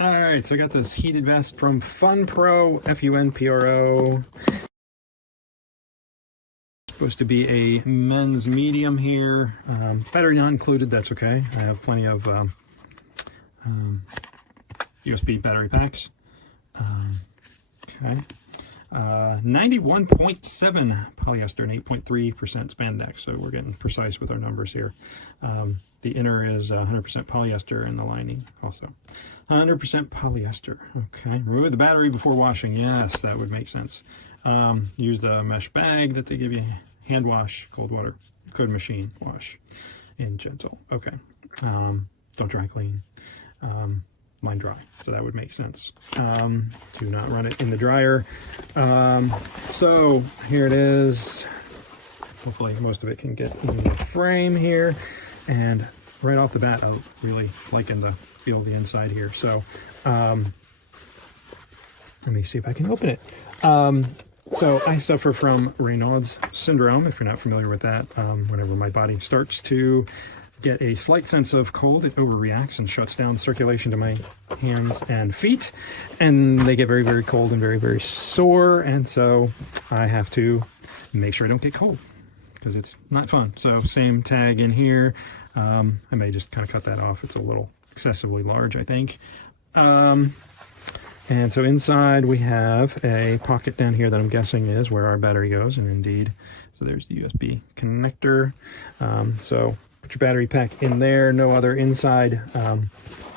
Alright, so I got this heated vest from FUNPRO, FUNPRO. Supposed to be a men's medium here. Battery not included, that's okay. I have plenty of USB battery packs. Okay. 91.7 polyester and 8.3% spandex, so we're getting precise with our numbers here. The inner is 100% polyester and the lining also 100% polyester. Okay, remove the battery before washing. Yes, that would make sense. Use the mesh bag that they give you. Hand wash, cold water, good machine wash, and gentle. Okay, don't dry clean. Line dry, so that would make sense. Do not run it in the dryer. So here it is. Hopefully most of it can get in the frame here, and right off the bat I really liking the feel of the inside here. So let me see if I can open it. So I suffer from Raynaud's syndrome, if you're not familiar with that. Whenever my body starts to get a slight sense of cold, it overreacts and shuts down circulation to my hands and feet, and they get very, very cold and very, very sore, and so I have to make sure I don't get cold because it's not fun. So same tag in here. I may just kind of cut that off. It's a little excessively large, I think. And so inside we have a pocket down here that I'm guessing is where our battery goes, and indeed, so there's the USB connector. So put your battery pack in there, no other inside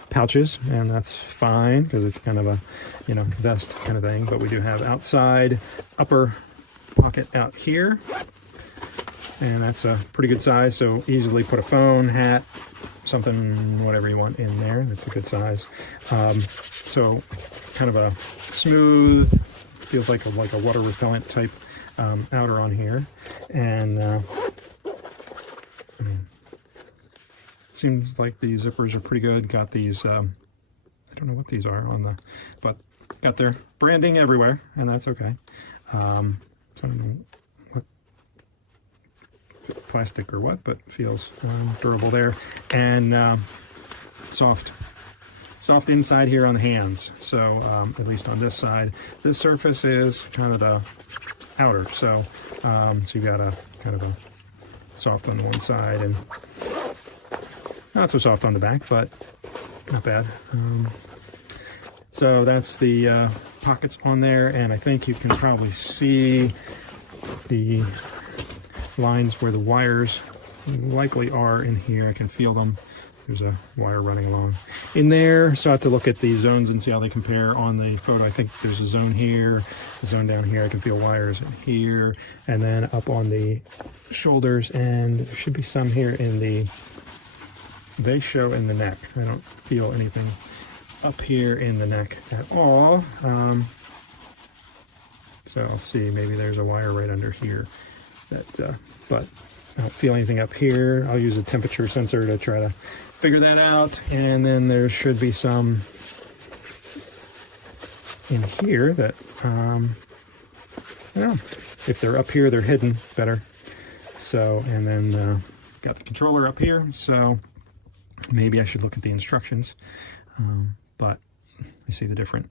pouches, and that's fine because it's kind of a, you know, vest kind of thing. But we do have outside upper pocket out here, and that's a pretty good size, so easily put a phone, hat, something, whatever you want in there. That's a good size. So kind of a smooth, feels like a water repellent type outer on here, and I mean, seems like these zippers are pretty good. Got these, I don't know what these are on the, but got their branding everywhere, and that's okay. So I don't know what plastic or what, but feels durable there, and soft inside here on the hands. So at least on this side, this surface is kind of the outer. So so you got a kind of a soft on one side and not so soft on the back, but not bad. So that's the pockets on there, and I think you can probably see the lines where the wires likely are in here. I can feel them. There's a wire running along in there, so I have to look at the zones and see how they compare on the photo. I think there's a zone here, a zone down here. I can feel wires in here, and then up on the shoulders, and there should be some here in the, they show in the neck. I don't feel anything up here in the neck at all. So I'll see, maybe there's a wire right under here, that, but I don't feel anything up here. I'll use a temperature sensor to try to figure that out. And then there should be some in here that, I don't know, if they're up here, they're hidden better. So, and then got the controller up here, so maybe I should look at the instructions. But I see the different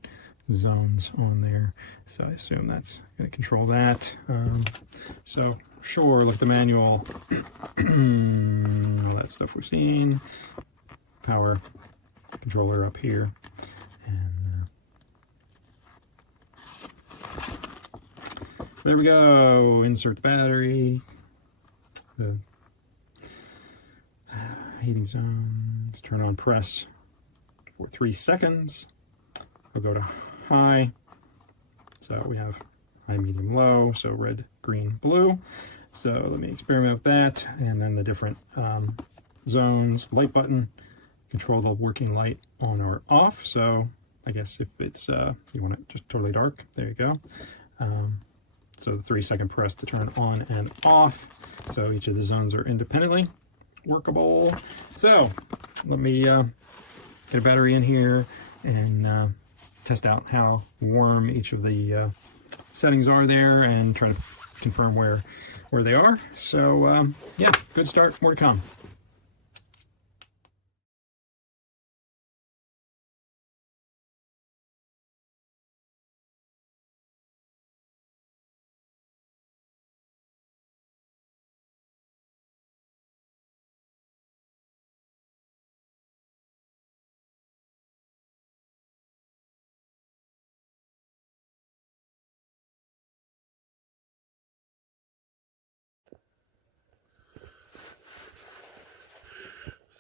zones on there, so I assume that's going to control that. So sure, look at the manual, all that stuff we've seen. Power controller up here, and there we go. Insert the battery, the heating zones, turn on press for 3 seconds. I'll go to high, so we have high, medium, low, so red, green, blue. So let me experiment with that, and then the different zones. Light button, control the working light on or off. So I guess if it's you want it just totally dark, there you go. So the 3-second press to turn on and off. So each of the zones are independently workable. So let me get a battery in here and test out how warm each of the settings are there, and try to confirm where they are. So yeah, good start, more to come.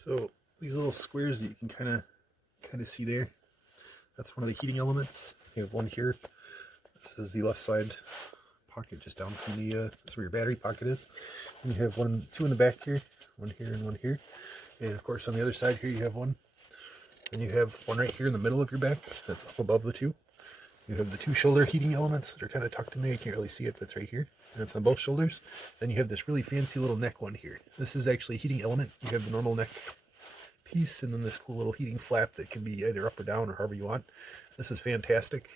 So these little squares that you can kind of see there, that's one of the heating elements. You have one here. This is the left side pocket just down from the, that's where your battery pocket is. And you have two in the back here, one here and one here. And of course on the other side here you have one. And you have one right here in the middle of your back, that's up above the two. You have the two shoulder heating elements that are kind of tucked in there. You can't really see it, but it's right here. And it's on both shoulders. Then you have this really fancy little neck one here. This is actually a heating element. You have the normal neck piece and then this cool little heating flap that can be either up or down or however you want. This is fantastic.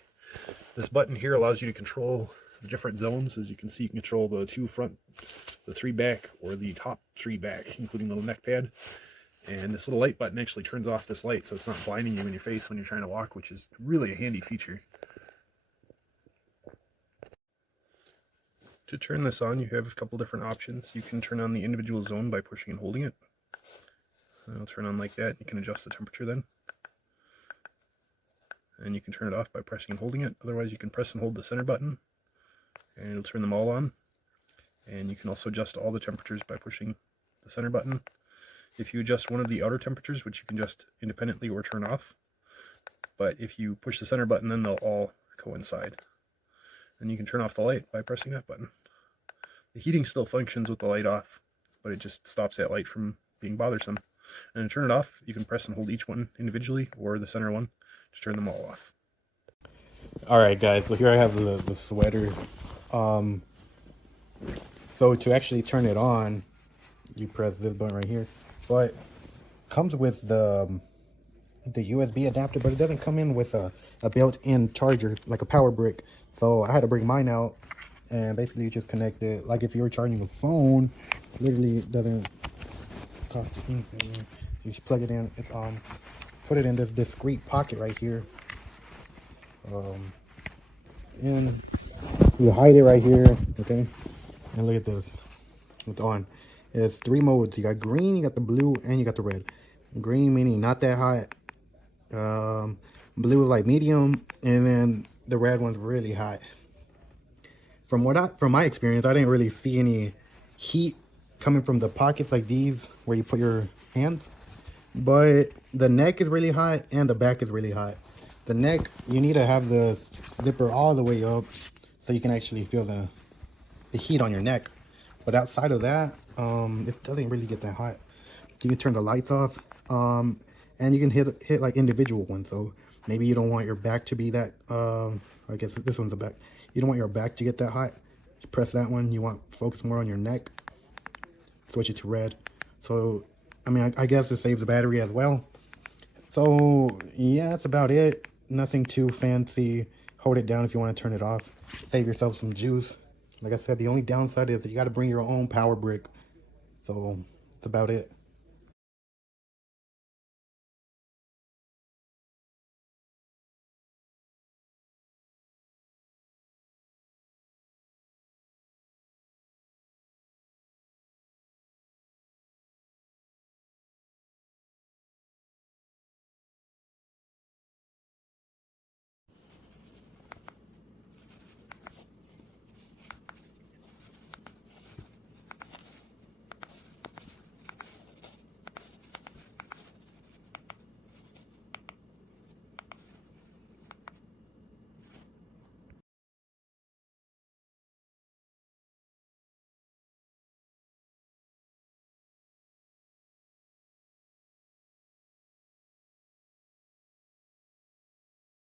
This button here allows you to control the different zones. As you can see, you can control the two front, the three back, or the top three back, including the little neck pad. And this little light button actually turns off this light, so it's not blinding you in your face when you're trying to walk, which is really a handy feature. To turn this on, you have a couple different options. You can turn on the individual zone by pushing and holding it. It'll turn on like that. You can adjust the temperature then. And you can turn it off by pressing and holding it. Otherwise, you can press and hold the center button, and it'll turn them all on. And you can also adjust all the temperatures by pushing the center button. If you adjust one of the outer temperatures, which you can adjust independently or turn off, but if you push the center button, then they'll all coincide. And you can turn off the light by pressing that button. The heating still functions with the light off, but it just stops that light from being bothersome. And to turn it off, you can press and hold each one individually, or the center one, to turn them all off. Alright guys, so here I have the sweater. So to actually turn it on, you press this button right here. But comes with the USB adapter, but it doesn't come in with a built-in charger, like a power brick. So I had to bring mine out, and basically you just connect it. Like if you were charging a phone, literally it doesn't cost anything. You just plug it in, it's on. Put it in this discreet pocket right here. And you hide it right here, okay? And look at this, it's on. It's 3 modes. You got green, you got the blue, and you got the red. Green meaning not that hot. Blue is like medium, and then the red one's really hot. From my experience, I didn't really see any heat coming from the pockets like these where you put your hands. But the neck is really hot and the back is really hot. The neck, you need to have the zipper all the way up so you can actually feel the heat on your neck. But outside of that, it doesn't really get that hot. You can turn the lights off, and you can hit like individual ones. So maybe you don't want your back to be that, I guess this one's the back. You don't want your back to get that hot. You press that one. You want focus more on your neck. Switch it to red. So, I mean, I guess it saves the battery as well. So, yeah, that's about it. Nothing too fancy. Hold it down if you want to turn it off. Save yourself some juice. Like I said, the only downside is that you got to bring your own power brick. So, that's about it.